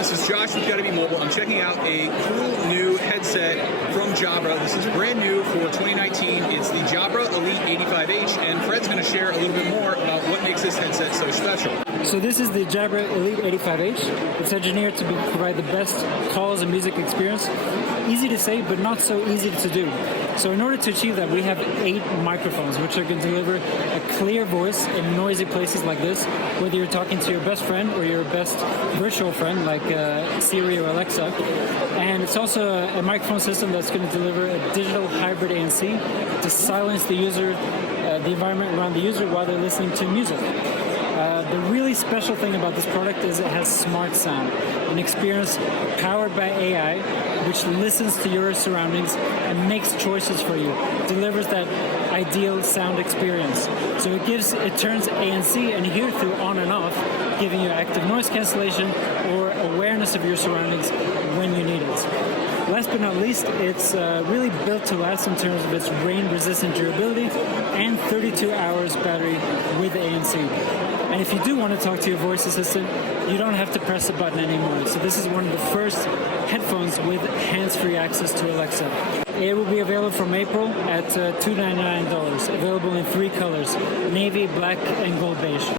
This is Josh with Gotta Be Mobile. I'm checking out a cool new headset from Jabra. This is brand new for 2019. It's the Jabra Elite 85H, and Fred's going to share a little bit more about what makes this headset so special. So this is the Jabra Elite 85H. It's engineered to provide the best calls and music experience. Easy to say, but not so easy to do. So in order to achieve that, we have 8 microphones, which are going to deliver a clear voice in noisy places like this, whether you're talking to your best friend or your best virtual friend like Siri or Alexa. And it's also a microphone system that's going to deliver a digital hybrid ANC to silence the user, the environment around the user while they're listening to music. The really special thing about this product is it has smart sound, an experience powered by AI, which listens to your surroundings and makes choices for you, delivers that ideal sound experience. So it turns ANC and hear through on and off, giving you active noise cancellation or awareness of your surroundings when you need it. Last but not least, it's really built to last in terms of its rain-resistant durability and 32 hours battery with ANC. And if you do want to talk to your voice assistant, you don't have to press a button anymore. So this is one of the first headphones with hands-free access to Alexa. It will be available from April at $299, available in 3 colors, navy, black, and gold beige.